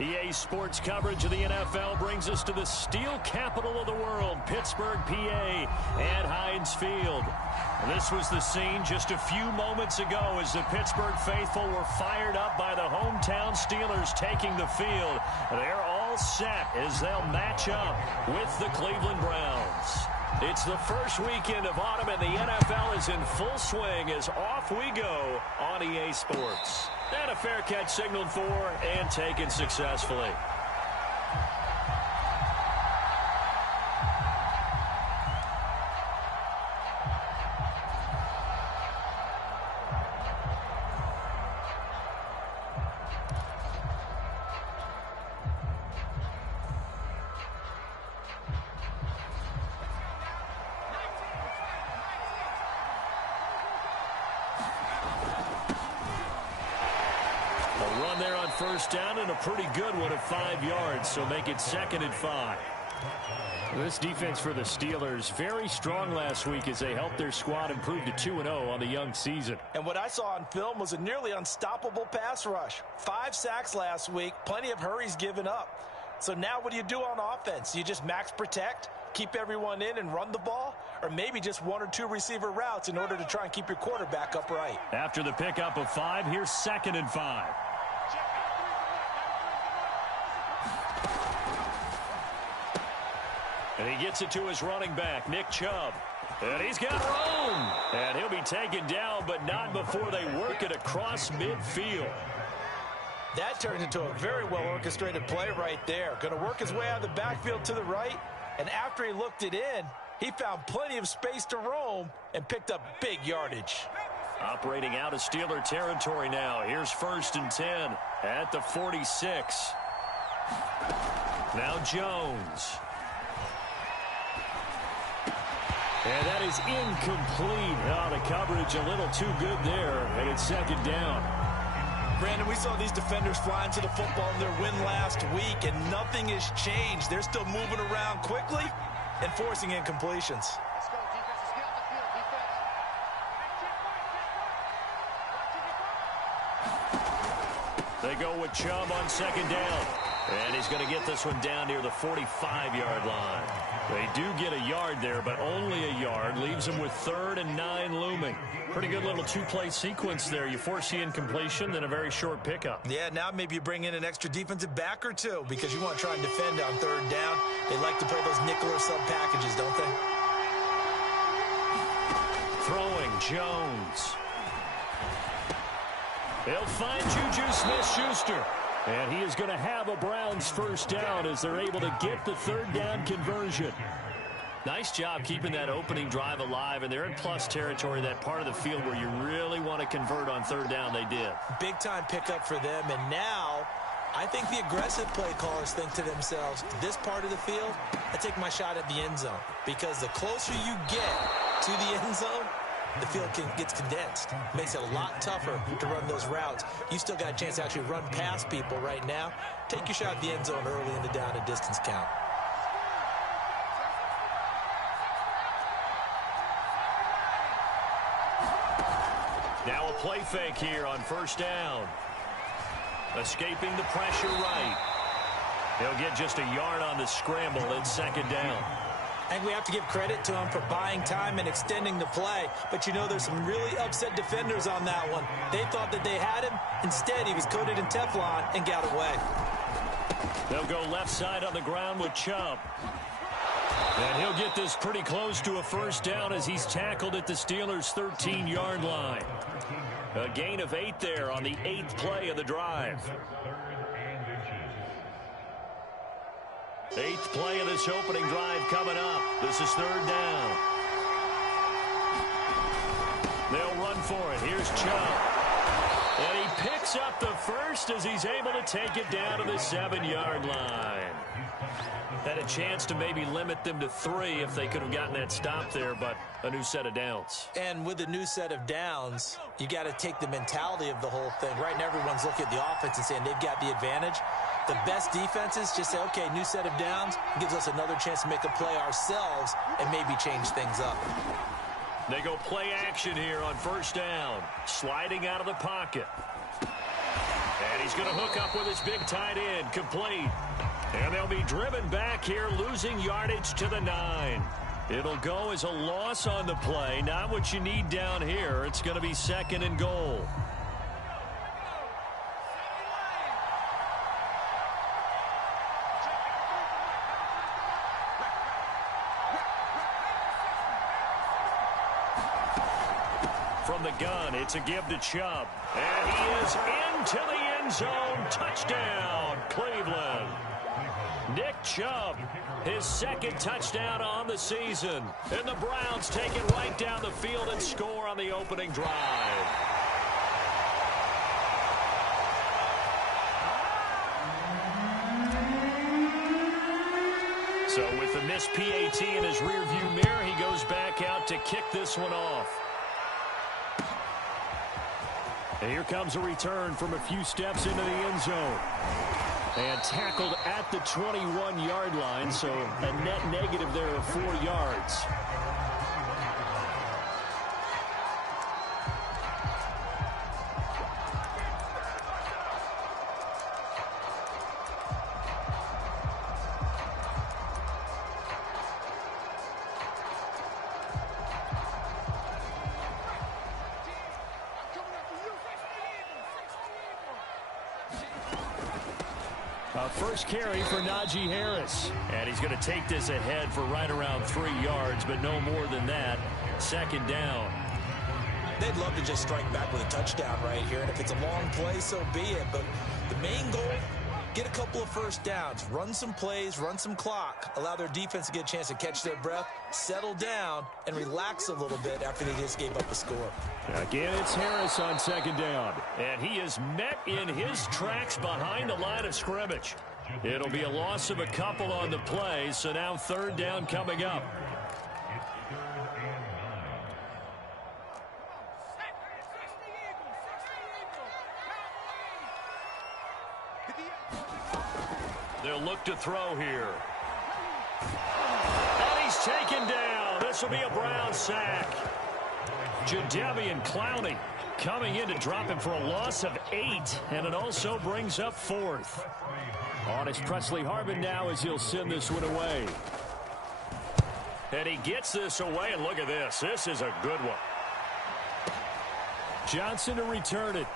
EA Sports coverage of the NFL brings us to the steel capital of the world, Pittsburgh, PA, at Heinz Field. This was the scene just a few moments ago as the Pittsburgh faithful were fired up by the hometown Steelers taking the field. They're all set as they'll match up with the Cleveland Browns. It's the first weekend of autumn, and the NFL is in full swing as off we go on EA Sports. And a fair catch signaled for and taken successfully. First down and a pretty good one of 5 yards, so make it 2nd and 5. This defense for the Steelers, very strong last week as they helped their squad improve to 2-0 on the young season. And what I saw on film was a nearly unstoppable pass rush. 5 sacks last week, plenty of hurries given up. So now what do you do on offense? You just max protect, keep everyone in and run the ball, or maybe just 1 or 2 receiver routes in order to try and keep your quarterback upright. After the pickup of 5, here's 2nd and 5. And he gets it to his running back, Nick Chubb. And he's got room. And he'll be taken down, but not before they work it across midfield. That turned into a very well-orchestrated play right there. Going to work his way out of the backfield to the right. And after he looked it in, he found plenty of space to roam and picked up big yardage. Operating out of Steeler territory now. Here's 1st and 10 at the 46. Now Jones. And that is incomplete. Oh, the coverage a little too good there, and it's 2nd down. Brandon, we saw these defenders flying to the football in their win last week, and nothing has changed. They're still moving around quickly and forcing incompletions. They go with Chubb on 2nd down. And he's going to get this one down near the 45-yard line. They do get a yard there, but only a yard. Leaves them with 3rd and 9 looming. Pretty good little 2-play sequence there. You force the incompletion, then a very short pickup. Yeah, now maybe you bring in an extra defensive back or 2 because you want to try and defend on 3rd down. They like to play those nickel or sub packages, don't they? Throwing Jones. They'll find Juju Smith-Schuster. And he is going to have a Browns 1st down as they're able to get the 3rd down conversion. Nice job keeping that opening drive alive, and they're in plus territory, that part of the field where you really want to convert on 3rd down. They did. Big-time pickup for them, and now I think the aggressive play callers think to themselves, this part of the field, I take my shot at the end zone, because the closer you get to the end zone, the field gets condensed. Makes it a lot tougher to run those routes. You still got a chance to actually run past people right now. Take your shot at the end zone early in the down and distance count. Now a play fake here on 1st down. Escaping the pressure right. He'll get just a yard on the scramble at 2nd down. I think we have to give credit to him for buying time and extending the play. But, you know, there's some really upset defenders on that one. They thought that they had him. Instead, he was coated in Teflon and got away. They'll go left side on the ground with Chubb. And he'll get this pretty close to a 1st down as he's tackled at the Steelers' 13-yard line. A gain of 8 there on the 8th play of the drive. 8th play of this opening drive coming up. This is 3rd down. They'll run for it. Here's Chubb. And he picks up the 1st as he's able to take it down to the 7-yard line. Had a chance to maybe limit them to 3 if they could have gotten that stop there, but a new set of downs. And with a new set of downs, you got to take the mentality of the whole thing. Right now, everyone's looking at the offense and saying they've got the advantage. The best defenses just say, okay, new set of downs, gives us another chance to make a play ourselves and maybe change things up. They go play action here on 1st down. Sliding out of the pocket. And he's going to hook up with his big tight end, complete. And they'll be driven back here, losing yardage to the 9. It'll go as a loss on the play. Not what you need down here. It's going to be 2nd and goal. From the gun, it's a give to Chubb. And he is into the end zone. Touchdown, Cleveland. Nick Chubb, his 2nd touchdown on the season. And the Browns take it right down the field and score on the opening drive. So with the missed PAT in his rearview mirror, he goes back out to kick this one off. And here comes a return from a few steps into the end zone. And tackled at the 21-yard line, so a net negative there of 4 yards. First carry for Najee Harris. And he's going to take this ahead for right around 3 yards, but no more than that. 2nd down. They'd love to just strike back with a touchdown right here, and if it's a long play, so be it. But the main goal, get a couple of first downs, run some plays, run some clock, allow their defense to get a chance to catch their breath, settle down, and relax a little bit after they just gave up a score. Again, it's Harris on 2nd down. And he is met in his tracks behind the line of scrimmage. It'll be a loss of a couple on the play, so now 3rd down coming up. They'll look to throw here. And he's taken down. This will be a Brown sack. Jadeveon Clowney coming in to drop him for a loss of 8, and it also brings up 4th. On is Presley Harvin now as he'll send this one away. And he gets this away, and look at this. This is a good one. Johnson to return it.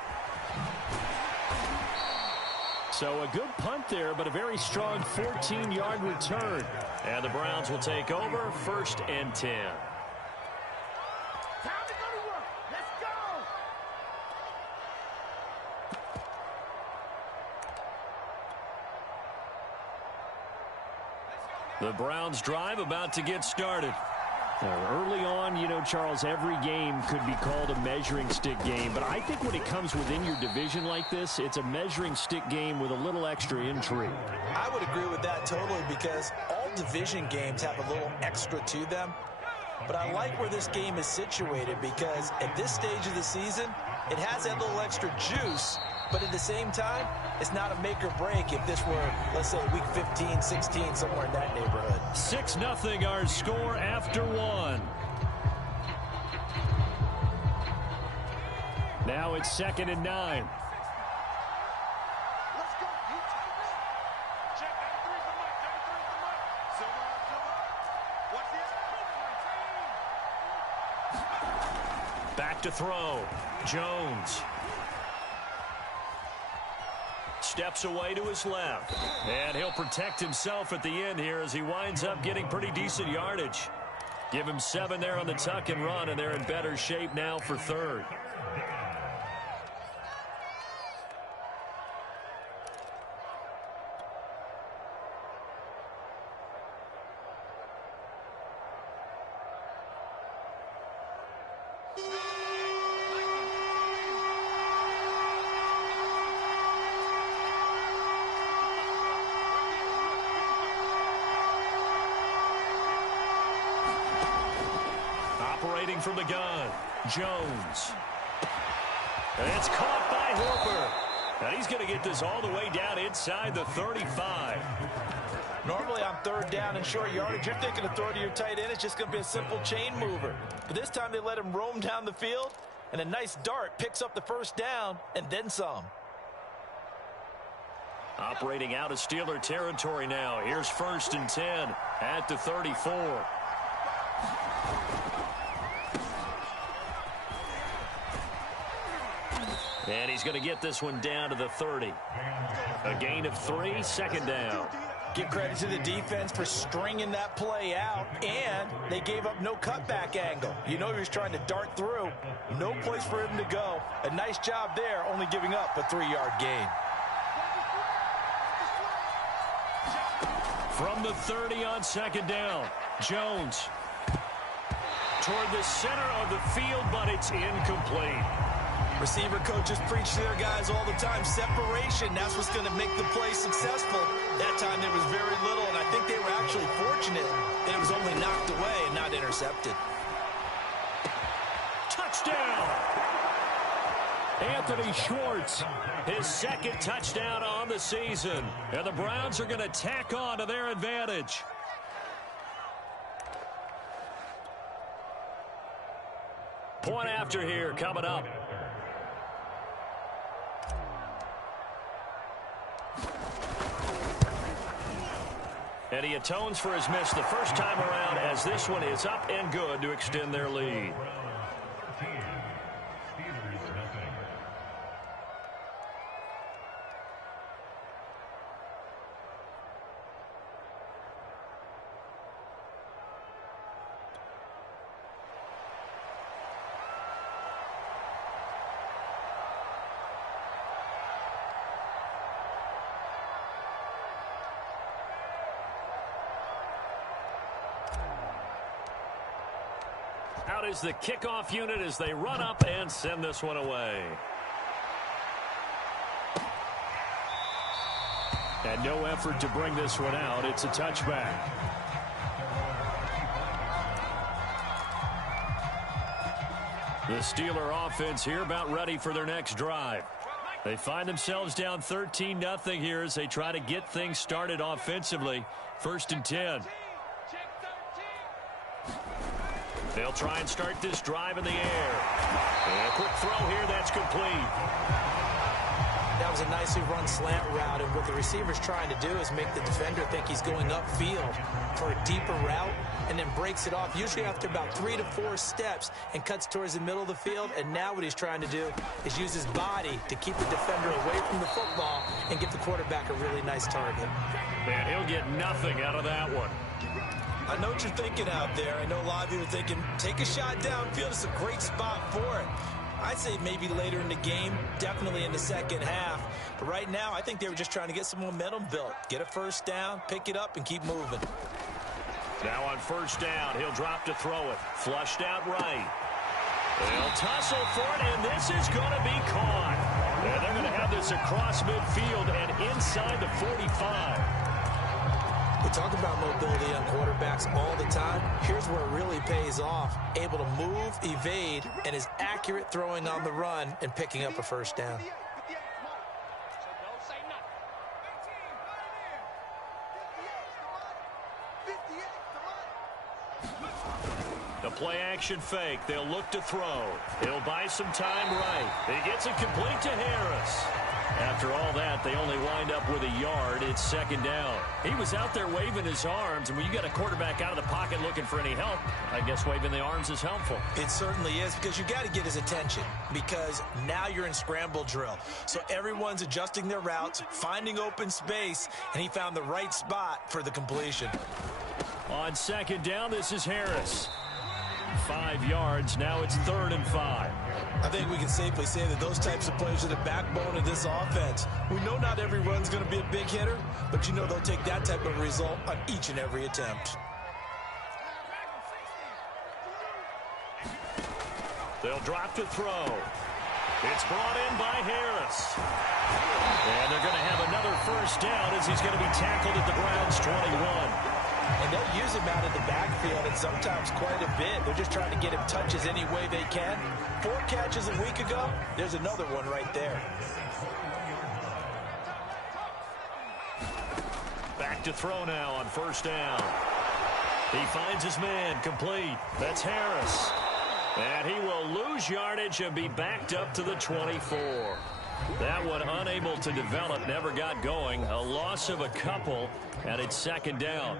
So a good punt there, but a very strong 14-yard return. And the Browns will take over 1st and 10. The Browns drive about to get started. Early on, you know, Charles, every game could be called a measuring stick game. But I think when it comes within your division like this, it's a measuring stick game with a little extra intrigue. I would agree with that totally, because all division games have a little extra to them. But I like where this game is situated, because at this stage of the season, it has that little extra juice. But at the same time, it's not a make or break if this were, let's say, week 15, 16, somewhere in that neighborhood. 6-0 our score after 1. Now it's 2nd and 9. Back to throw. Jones. Steps away to his left. And he'll protect himself at the end here as he winds up getting pretty decent yardage. Give him 7 there on the tuck and run, and they're in better shape now for 3rd. Operating from the gun, Jones. And it's caught by Hooper. And he's going to get this all the way down inside the 35. Normally on 3rd down and short yardage, you're thinking of throwing to your tight end. It's just going to be a simple chain mover. But this time they let him roam down the field, and a nice dart picks up the 1st down and then some. Operating out of Steeler territory now. Here's 1st and 10 at the 34. And he's going to get this one down to the 30. A gain of 3, 2nd down. Give credit to the defense for stringing that play out, and they gave up no cutback angle. You know he was trying to dart through. No place for him to go. A nice job there, only giving up a 3-yard gain. From the 30 on 2nd down, Jones toward the center of the field, but it's incomplete. Receiver coaches preach to their guys all the time. Separation, that's what's going to make the play successful. That time there was very little, and I think they were actually fortunate that it was only knocked away and not intercepted. Touchdown! Anthony Schwartz, his 2nd touchdown on the season. And the Browns are going to tack on to their advantage. Point after here coming up. And he atones for his miss the first time around, as this one is up and good to extend their lead. Out is the kickoff unit as they run up and send this one away. And no effort to bring this one out. It's a touchback. The Steeler offense here about ready for their next drive. They find themselves down 13-0 here as they try to get things started offensively. 1st and 10. They'll try and start this drive in the air. And a quick throw here, that's complete. That was a nicely run slant route, and what the receiver's trying to do is make the defender think he's going upfield for a deeper route, and then breaks it off, usually after about 3 to 4 steps, and cuts towards the middle of the field. And now what he's trying to do is use his body to keep the defender away from the football and give the quarterback a really nice target. And he'll get nothing out of that one. I know what you're thinking out there. I know a lot of you are thinking, take a shot downfield. It's a great spot for it. I'd say maybe later in the game, definitely in the second half. But right now, I think they were just trying to get some momentum built. Get a first down, pick it up, and keep moving. Now on 1st down, he'll drop to throw it. Flushed out right. They'll tussle for it, and this is going to be caught. And they're going to have this across midfield and inside the 45. We talk about mobility on quarterbacks all the time. Here's where it really pays off. Able to move, evade, and is accurate throwing on the run and picking up a first down. The play action fake. They'll look to throw. He'll buy some time right. He gets it complete to Harris. After all that, they only wind up with a yard. It's 2nd down. He was out there waving his arms, and when you got a quarterback out of the pocket looking for any help, I guess waving the arms is helpful. It certainly is, because you got to get his attention, because now you're in scramble drill. So everyone's adjusting their routes, finding open space, and he found the right spot for the completion. On 2nd down, this is Harris. 5 yards. Now it's 3rd and 5. I think we can safely say that those types of plays are the backbone of this offense. We know not every run's going to be a big hitter, but you know they'll take that type of result on each and every attempt. They'll drop to throw. It's brought in by Harris. And they're going to have another first down as he's going to be tackled at the Browns' 21. And they'll use him out of the backfield, and sometimes quite a bit. They're just trying to get him touches any way they can. 4 catches a week ago. There's another one right there. Back to throw now on 1st down. He finds his man complete. That's Harris. And he will lose yardage and be backed up to the 24. That one unable to develop, never got going. A loss of a couple, and it's second down.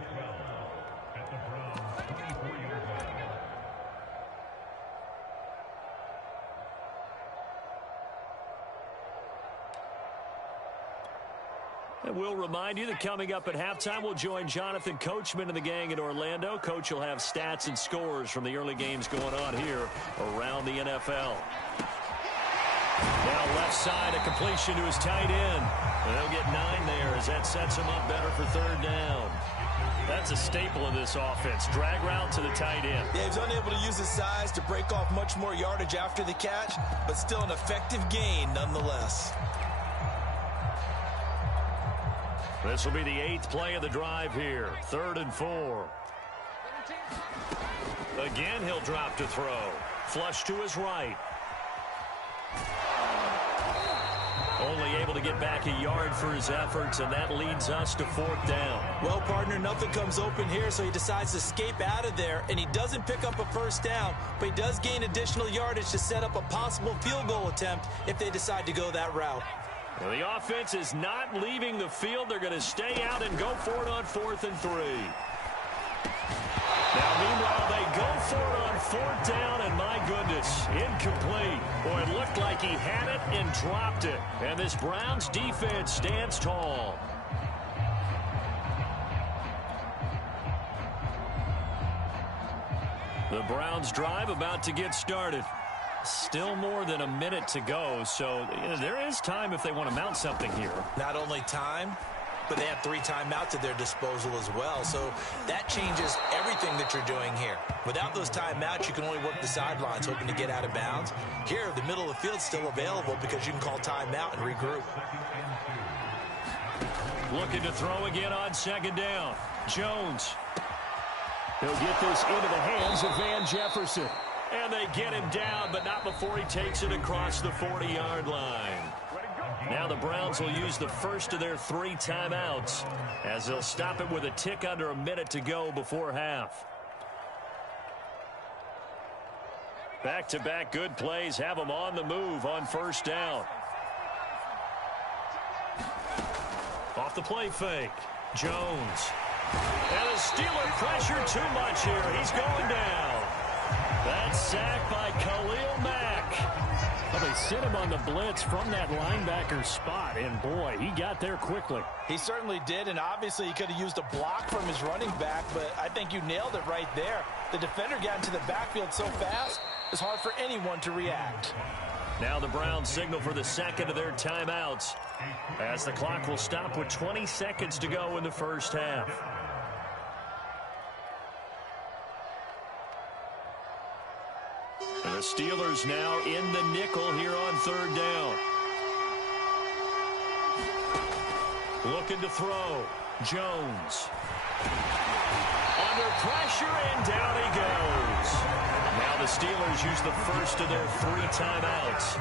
And we'll remind you that coming up at halftime, we'll join Jonathan Coachman and the gang in Orlando. Coach will have stats and scores from the early games going on here around the NFL. Now left side, a completion to his tight end. And they'll get 9 there as that sets him up better for third down. That's a staple of this offense. Drag route to the tight end. Yeah, he's unable to use his size to break off much more yardage after the catch, but still an effective gain nonetheless. This will be the 8th play of the drive here. 3rd and 4. Again, he'll drop to throw. Flush to his right. Only able to get back a yard for his efforts, and that leads us to 4th down. Well, partner, nothing comes open here, so he decides to escape out of there, and he doesn't pick up a first down, but he does gain additional yardage to set up a possible field goal attempt if they decide to go that route. Well, the offense is not leaving the field. They're going to stay out and go for it on 4th and 3. Now, meanwhile, they go for it on 4th down, and my goodness, incomplete. Boy, it looked like he had it and dropped it. And this Browns defense stands tall. The Browns drive about to get started. Still more than a minute to go, so there is time if they want to mount something here. Not only time, but they have 3 timeouts at their disposal as well, so that changes everything that you're doing here. Without those timeouts, you can only work the sidelines, hoping to get out of bounds. Here, the middle of the field's still available because you can call timeout and regroup. Looking to throw again on 2nd down. Jones. He'll get this into the hands of Van Jefferson. And they get him down, but not before he takes it across the 40-yard line. Now the Browns will use the first of their 3 timeouts as they'll stop it with a tick under a minute to go before half. Back-to-back good plays have them on the move on 1st down. Off the play fake. Jones. And the Steeler pressure too much here. He's going down. That's sacked by Khalil Mack. Well, they sent him on the blitz from that linebacker spot, and boy, he got there quickly. He certainly did, and obviously he could have used a block from his running back, but I think you nailed it right there. The defender got into the backfield so fast, it's hard for anyone to react. Now the Browns signal for the 2nd of their timeouts as the clock will stop with 20 seconds to go in the first half. And the Steelers now in the nickel here on 3rd down. Looking to throw. Jones. Under pressure, and down he goes. Now the Steelers use the first of their 3 timeouts,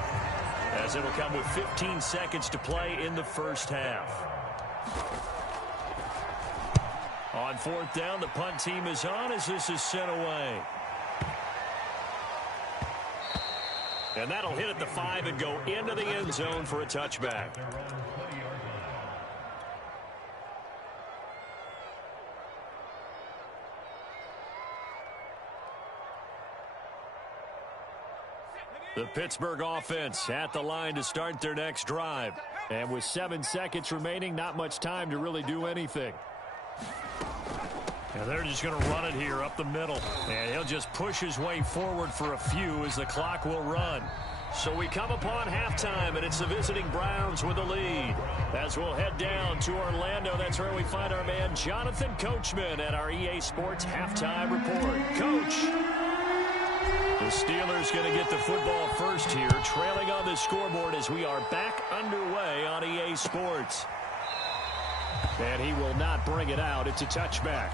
as it'll come with 15 seconds to play in the first half. On 4th down, the punt team is on as this is sent away. And that'll hit at the 5 and go into the end zone for a touchback. The Pittsburgh offense at the line to start their next drive. And with 7 seconds remaining, not much time to really do anything. And they're just going to run it here up the middle. And he'll just push his way forward for a few as the clock will run. So we come upon halftime, and it's the visiting Browns with the lead. As we'll head down to Orlando, that's where we find our man Jonathan Coachman at our EA Sports Halftime Report. Coach. The Steelers going to get the football first here, trailing on the scoreboard as we are back underway on EA Sports. And he will not bring it out. It's a touchback.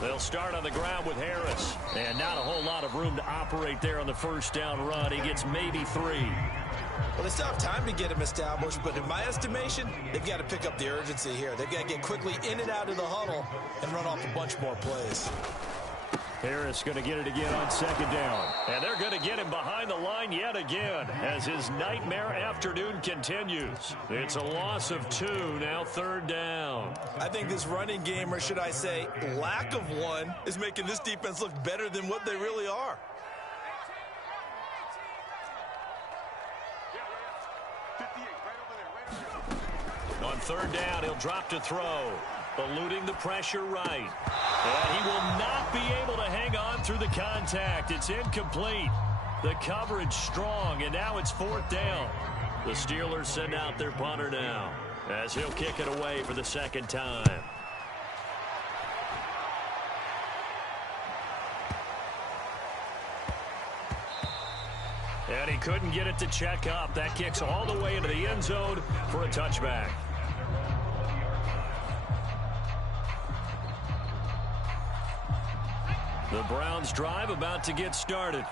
They'll start on the ground with Harris. And not a whole lot of room to operate there on the first down run. He gets maybe 3. Well, they still have time to get him established, but in my estimation, they've got to pick up the urgency here. They've got to get quickly in and out of the huddle and run off a bunch more plays. Harris going to get it again on second down. And they're going to get him behind the line yet again as his nightmare afternoon continues. It's a loss of 2, now third down. I think this running game, or should I say lack of one, is making this defense look better than what they really are. On third down, he'll drop to throw. Eluding the pressure right. And he will not be able to hang on through the contact. It's incomplete. The coverage strong, and now it's fourth down. The Steelers send out their punter now as he'll kick it away for the second time. And he couldn't get it to check up. That kicks all the way into the end zone for a touchback. The Browns drive about to get started.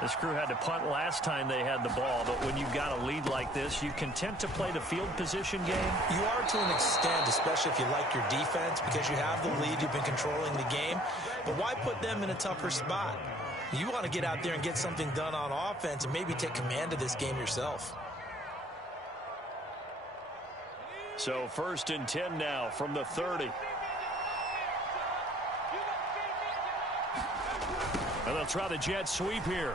This crew had to punt last time they had the ball, but when you've got a lead like this, you content to play the field position game? You are to an extent, especially if you like your defense, because you have the lead, you've been controlling the game. But why put them in a tougher spot? You want to get out there and get something done on offense and maybe take command of this game yourself. So 1st and 10 now from the 30. And they'll try the jet sweep here.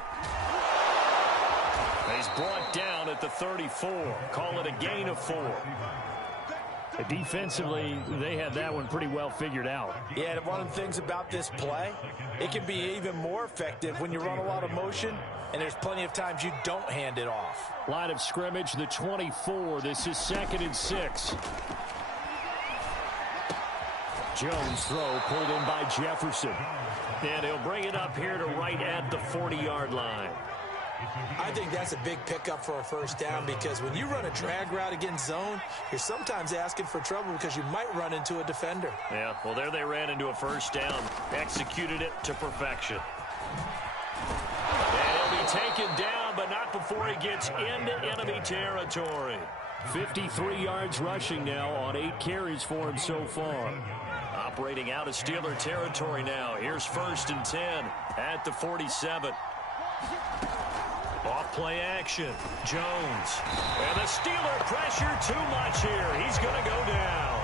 He's brought down at the 34. Call it a gain of 4. Defensively, they had that one pretty well figured out. Yeah, and one of the things about this play, it can be even more effective when you run a lot of motion, and there's plenty of times you don't hand it off. Line of scrimmage, the 24. This is 2nd and 6. Jones throw pulled in by Jefferson. And he'll bring it up here to right at the 40-yard line. I think that's a big pickup for a first down because when you run a drag route against zone, you're sometimes asking for trouble because you might run into a defender. Yeah, well, there they ran into a first down. Executed it to perfection. And he'll be taken down, but not before he gets into enemy territory. 53 yards rushing now on 8 carries for him so far. Operating out of Steeler territory now. Here's 1st and 10 at the 47. Off play action. Jones. And the Steeler pressure too much here. He's going to go down.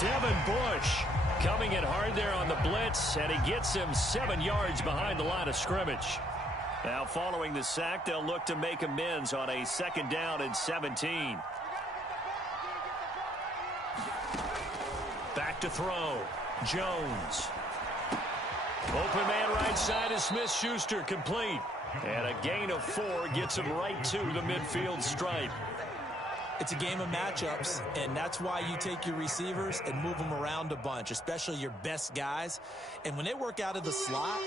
Devin Bush coming in hard there on the blitz, and he gets him 7 yards behind the line of scrimmage. Now following the sack, they'll look to make amends on a 2nd down and 17. Back to throw. Jones. Open man right side is Smith-Schuster, complete. And a gain of 4 gets him right to the midfield stripe. It's a game of matchups, and that's why you take your receivers and move them around a bunch, especially your best guys. And when they work out of the slot,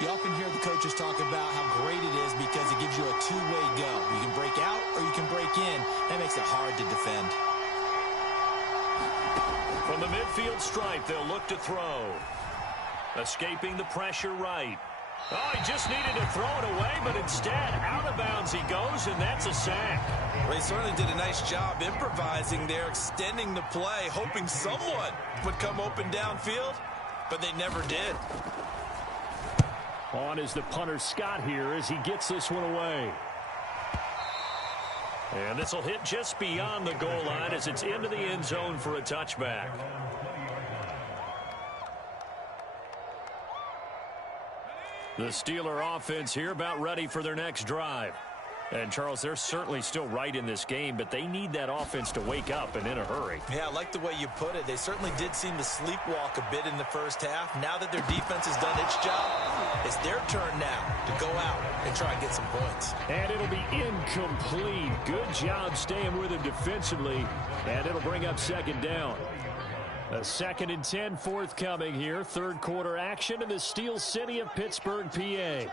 you often hear the coaches talk about how great it is because it gives you a two-way go. You can break out or you can break in. That makes it hard to defend. From the midfield stripe, they'll look to throw. Escaping the pressure right. Oh, he just needed to throw it away, but instead, out of bounds he goes, and that's a sack. Well, they certainly did a nice job improvising there, extending the play, hoping someone would come open downfield, but they never did. On is the punter Scott here as he gets this one away. And this will hit just beyond the goal line as it's into the end zone for a touchback. The Steeler offense here about ready for their next drive. And, Charles, they're certainly still right in this game, but they need that offense to wake up and in a hurry. Yeah, I like the way you put it. They certainly did seem to sleepwalk a bit in the first half. Now that their defense has done its job, it's their turn now to go out and try and get some points. And it'll be incomplete. Good job staying with him defensively, and it'll bring up 2nd down. A 2nd and 10 forthcoming here. 3rd quarter action in the Steel City of Pittsburgh, PA.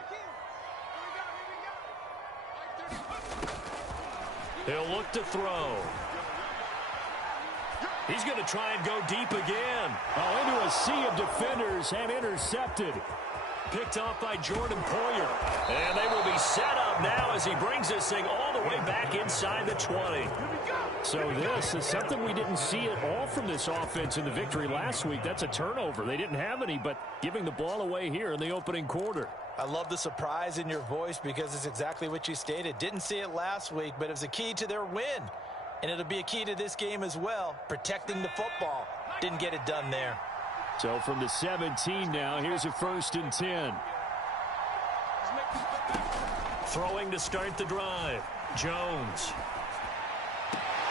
He'll look to throw. He's going to try and go deep again. Oh, into a sea of defenders and intercepted. Picked off by Jordan Poyer. And they will be set up now as he brings this thing all the the way back inside the 20. So this is something we didn't see at all from this offense in the victory last week. That's a turnover. They didn't have any, but giving the ball away here in the opening quarter. I love the surprise in your voice because it's exactly what you stated. Didn't see it last week, but it was a key to their win. And it'll be a key to this game as well, protecting the football. Didn't get it done there. So from the 17 now, here's a 1st and 10. Throwing to start the drive. Jones.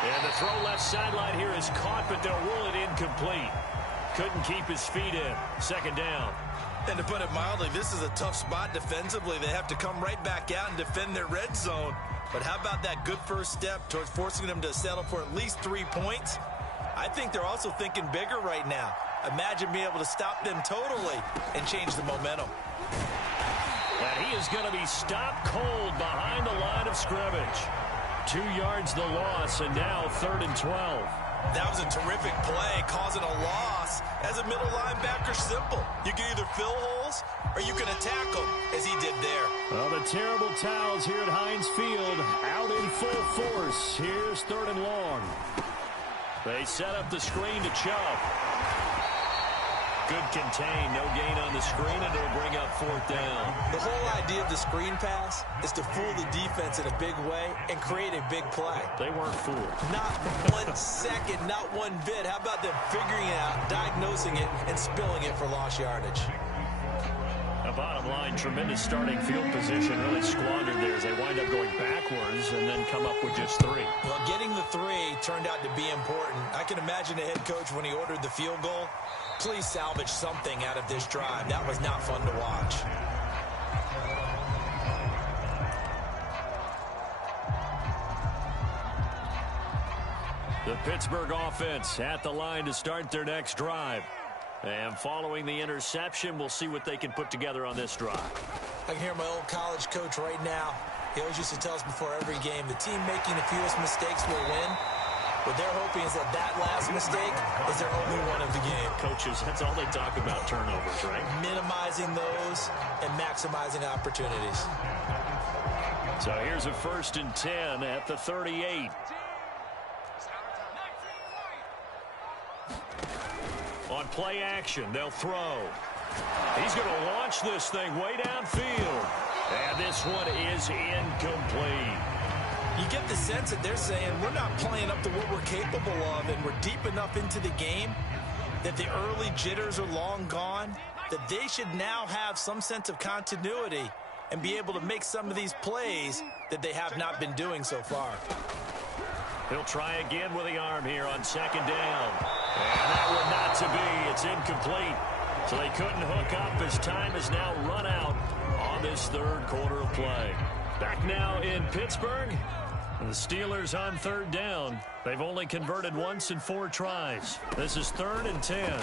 And the throw left sideline here is caught, but they'll rule it incomplete. Couldn't keep his feet in. 2nd down. And to put it mildly, this is a tough spot defensively. They have to come right back out and defend their red zone. But how about that good first step towards forcing them to settle for at least 3 points? I think they're also thinking bigger right now. Imagine being able to stop them totally and change the momentum. And he is going to be stopped cold behind the line of scrimmage. 2 yards the loss, and now 3rd and 12. That was a terrific play, causing a loss. As a middle linebacker, simple. You can either fill holes or you can attack them, as he did there. Well, the terrible towels here at Heinz Field out in full force. Here's 3rd and long. They set up the screen to Chubb. Good contain, no gain on the screen, and it'll bring up 4th down. The whole idea of the screen pass is to fool the defense in a big way and create a big play. They weren't fooled. Not 1 second, not one bit. How about them figuring it out, diagnosing it, and spilling it for lost yardage? A bottom line, tremendous starting field position, really squandered there as they wind up going backwards and then come up with just 3. Well, getting the 3 turned out to be important. I can imagine the head coach when he ordered the field goal. Please salvage something out of this drive. That was not fun to watch. The Pittsburgh offense at the line to start their next drive. And following the interception, we'll see what they can put together on this drive. I can hear my old college coach right now. He always used to tell us before every game, the team making the fewest mistakes will win. What they're hoping is that last mistake is their only one of the game. Coaches, that's all they talk about, turnovers, right? Minimizing those and maximizing opportunities. So here's a 1st and 10 at the 38. On play action, they'll throw. He's going to launch this thing way downfield. And this one is incomplete. You get the sense that they're saying we're not playing up to what we're capable of, and we're deep enough into the game that the early jitters are long gone, that they should now have some sense of continuity and be able to make some of these plays that they have not been doing so far. He'll try again with the arm here on 2nd down. And that one not to be. It's incomplete. So they couldn't hook up as time is now run out on this 3rd quarter of play. Back now in Pittsburgh. The Steelers on 3rd down. They've only converted once in 4 tries. This is 3rd and 10.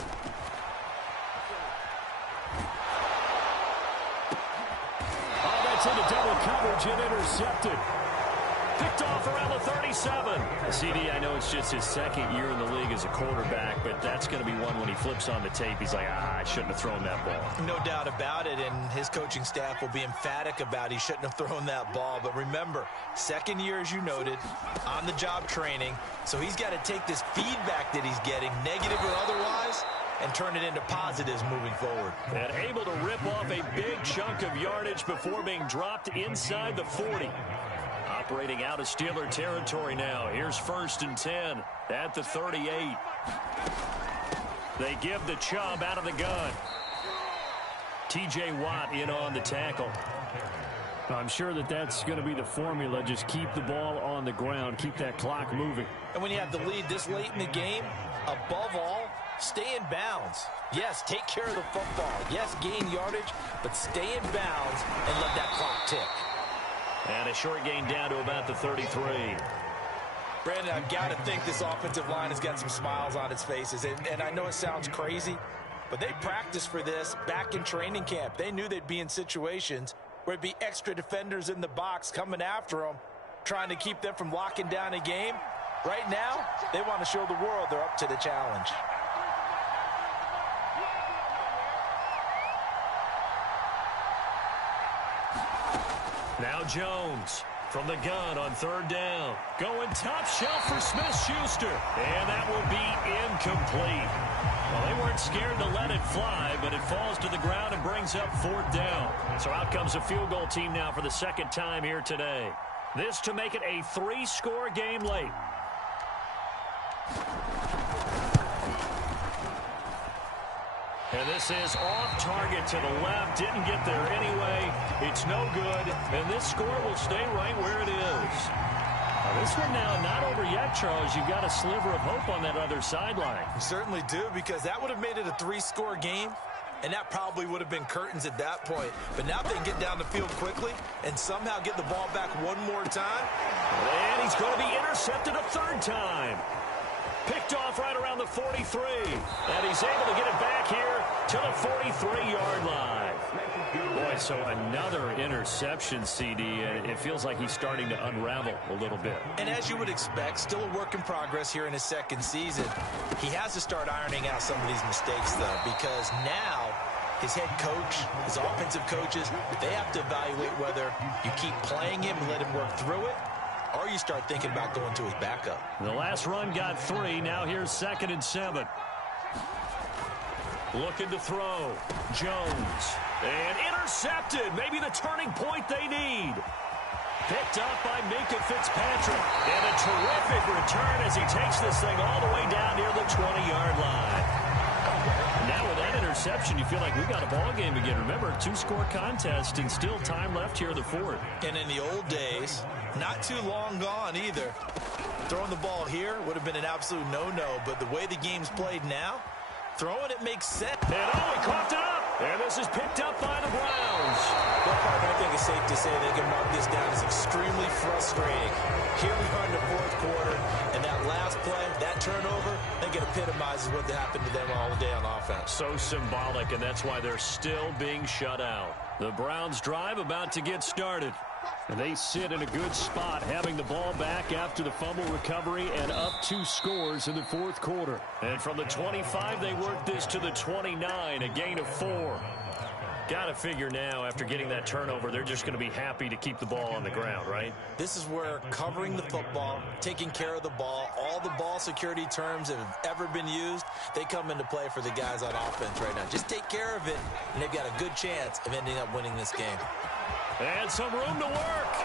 Oh, that's into double coverage and intercepted. Picked off around the 37. CD, I know it's just his 2nd year in the league as a quarterback, but that's going to be one when he flips on the tape. He's like, I shouldn't have thrown that ball. No doubt about it, and his coaching staff will be emphatic about he shouldn't have thrown that ball. But remember, 2nd year, as you noted, on-the-job training, so he's got to take this feedback that he's getting, negative or otherwise, and turn it into positives moving forward. And able to rip off a big chunk of yardage before being dropped inside the 40. Operating out of Steeler territory now. Here's 1st and 10 at the 38. They give the Chubb out of the gun. T.J. Watt in on the tackle. I'm sure that's going to be the formula. Just keep the ball on the ground. Keep that clock moving. And when you have the lead this late in the game, above all, stay in bounds. Yes, take care of the football. Yes, gain yardage, but stay in bounds and let that clock tick. And a short gain down to about the 33. Brandon, I've got to think this offensive line has got some smiles on its faces. And I know it sounds crazy, but they practiced for this back in training camp. They knew they'd be in situations where it'd be extra defenders in the box coming after them, trying to keep them from locking down a game. Right now, they want to show the world they're up to the challenge. Now Jones From the gun on third down. Going top shelf for Smith-Schuster. And that will be incomplete. Well, they weren't scared to let it fly, but it falls to the ground and brings up fourth down. So out comes a field goal team now for the second time here today. This to make it a 3-score game late. And this is off target to the left. Didn't get there anyway. It's no good. And this score will stay right where it is. Now this one now not over yet, Charles. You've got a sliver of hope on that other sideline. You certainly do, because that would have made it a 3-score game. And that probably would have been curtains at that point. But now they can get down the field quickly and somehow get the ball back one more time. And he's going to be intercepted a third time. Picked off right around the 43. And he's able to get it back here to the 43-yard line. Boy, so another interception, CD. It feels like he's starting to unravel a little bit. And as you would expect, still a work in progress here in his second season. He has to start ironing out some of these mistakes, though, because now his head coach, his offensive coaches, they have to evaluate whether you keep playing him and let him work through it, or you start thinking about going to his backup. The last run got 3. Now here's 2nd and 7. Looking to throw. Jones. And intercepted. Maybe the turning point they need. Picked up by Minkah Fitzpatrick. And a terrific return as he takes this thing all the way down near the 20-yard line. Now with that interception, you feel like we got a ball game again. Remember, 2-score contest and still time left here in the fourth. And in the old days, not too long gone either, throwing the ball here would have been an absolute no-no. But the way the game's played now, throwing it makes sense. And he coughed it up. And this is picked up by the Browns. Well, partner, I think it's safe to say they can mark this down as extremely frustrating. Here we are in the fourth quarter, and that last play, that turnover, I think it epitomizes what happened to them all day on offense. So symbolic, and that's why they're still being shut out. The Browns drive about to get started. And they sit in a good spot, having the ball back after the fumble recovery and up 2 scores in the fourth quarter. And from the 25, they work this to the 29, a gain of 4. Got to figure now, after getting that turnover, they're just going to be happy to keep the ball on the ground, right? This is where covering the football, taking care of the ball, all the ball security terms that have ever been used, they come into play for the guys on offense right now. Just take care of it, and they've got a good chance of ending up winning this game. And some room to work.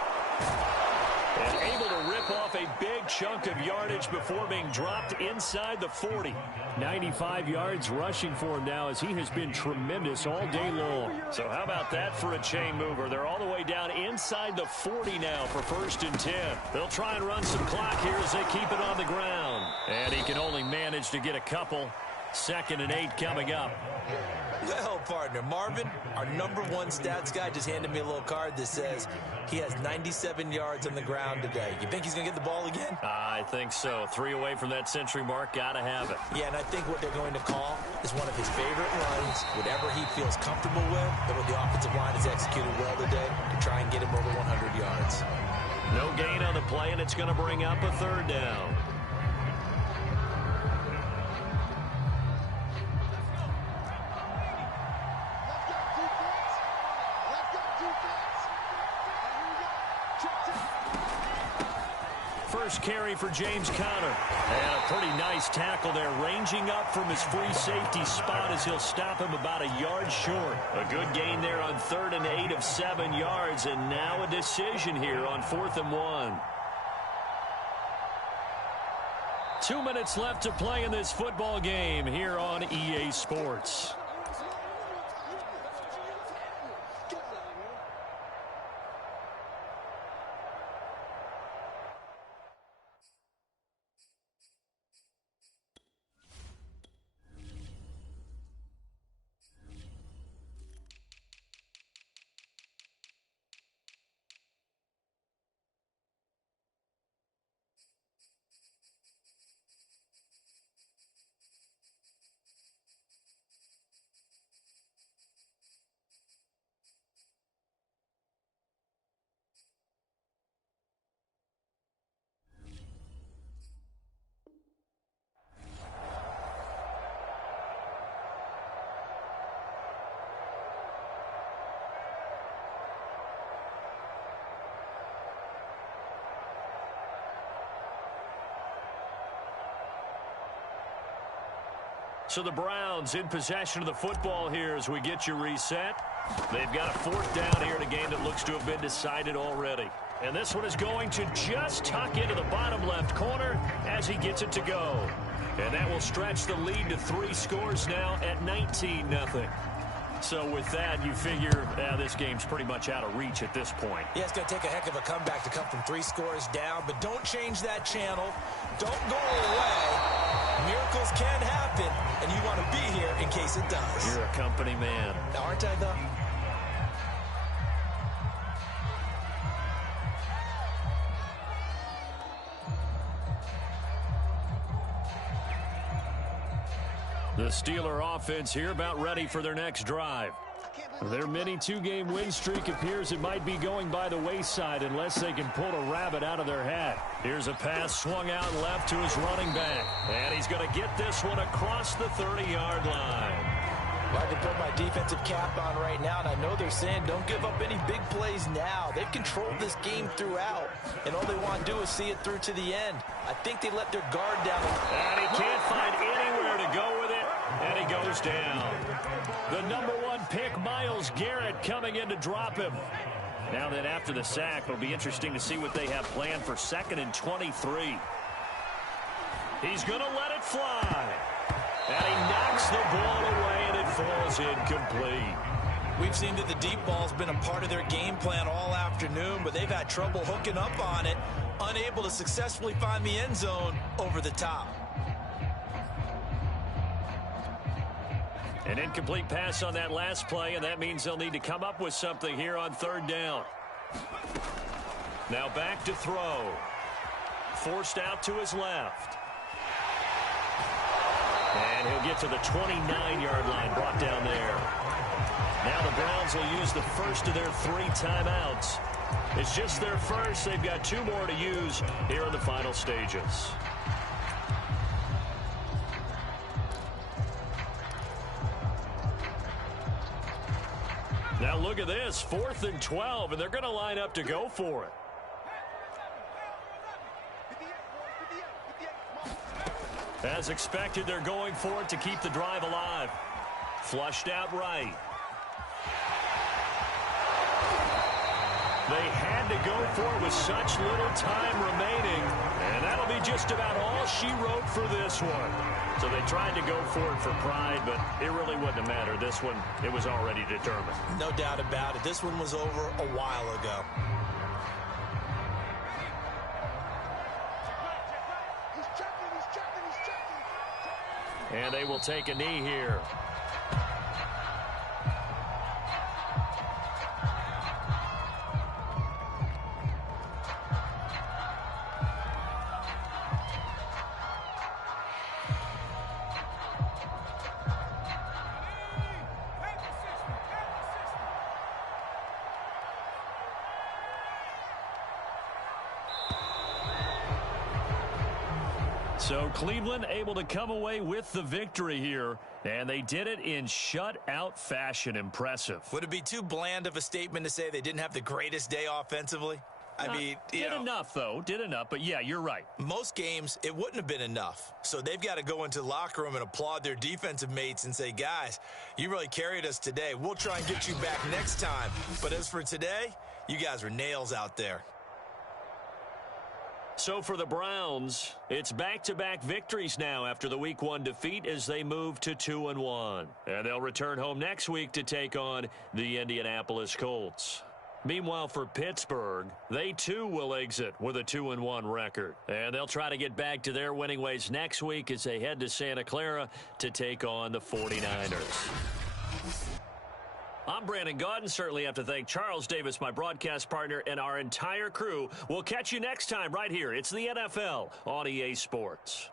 And able to rip off a big chunk of yardage before being dropped inside the 40. 95 yards rushing for him now, as he has been tremendous all day long. So how about that for a chain mover? They're all the way down inside the 40 now for 1st and 10. They'll try and run some clock here as they keep it on the ground. And he can only manage to get a couple. 2nd and 8 coming up. Well, partner, Marvin, our #1 stats guy, just handed me a little card that says he has 97 yards on the ground today. You think he's going to get the ball again? I think so. 3 away from that century mark. Got to have it. Yeah, and I think what they're going to call is one of his favorite runs, whatever he feels comfortable with, and what the offensive line has executed well today to try and get him over 100 yards. No gain on the play, and it's going to bring up a 3rd down. First carry for James Conner. And a pretty nice tackle there, ranging up from his free safety spot as he'll stop him about a yard short. A good gain there on 3rd and 8 of 7 yards, and now a decision here on 4th and 1. 2 minutes left to play in this football game here on EA Sports. So the Browns in possession of the football here as we get you reset. They've got a fourth down here in a game that looks to have been decided already. And this one is going to just tuck into the bottom left corner as he gets it to go. And that will stretch the lead to 3 scores now at 19-0. So with that, you figure this game's pretty much out of reach at this point. Yeah, it's going to take a heck of a comeback to come from 3 scores down, but don't change that channel. Don't go away. Miracles can happen, and you want to be here in case it does. You're a company man. Aren't I, though? The Steeler offense here about ready for their next drive. Their mini 2-game win streak appears it might be going by the wayside unless they can pull a rabbit out of their hat. Here's a pass swung out left to his running back. And he's going to get this one across the 30-yard line. Well, I can put my defensive cap on right now, and I know they're saying don't give up any big plays now. They've controlled this game throughout, and all they want to do is see it through to the end. I think they let their guard down. And he can't find anywhere to go with it, and he goes down. The #1 pick, Myles Garrett, coming in to drop him. Now that after the sack, it'll be interesting to see what they have planned for 2nd and 23. He's going to let it fly. And he knocks the ball away, and it falls incomplete. We've seen that the deep ball's been a part of their game plan all afternoon, but they've had trouble hooking up on it, unable to successfully find the end zone over the top. An incomplete pass on that last play, and that means they'll need to come up with something here on 3rd down. Now back to throw. Forced out to his left. And he'll get to the 29-yard line, brought down there. Now the Browns will use the first of their 3 timeouts. It's just their first. They've got 2 more to use here in the final stages. Now look at this, 4th and 12, and they're going to line up to go for it. As expected, they're going for it to keep the drive alive. Flushed out right. They had to go for it with such little time remaining, and that'll be just about all she wrote for this one. So they tried to go for it for pride, but it really wouldn't have mattered. This one, it was already determined. No doubt about it. This one was over a while ago. And they will take a knee here. So Cleveland able to come away with the victory here, and they did it in shutout fashion. Impressive. Would it be too bland of a statement to say they didn't have the greatest day offensively? I mean, did enough, though. Did enough, but yeah, you're right. Most games, it wouldn't have been enough. So they've got to go into the locker room and applaud their defensive mates and say, guys, you really carried us today. We'll try and get you back next time. But as for today, you guys were nails out there. So for the Browns, it's back-to-back victories now after the Week 1 defeat as they move to 2-1. And they'll return home next week to take on the Indianapolis Colts. Meanwhile, for Pittsburgh, they too will exit with a 2-1 record. And they'll try to get back to their winning ways next week as they head to Santa Clara to take on the 49ers. I'm Brandon Gaudin. Certainly have to thank Charles Davis, my broadcast partner, and our entire crew. We'll catch you next time right here. It's the NFL on EA Sports.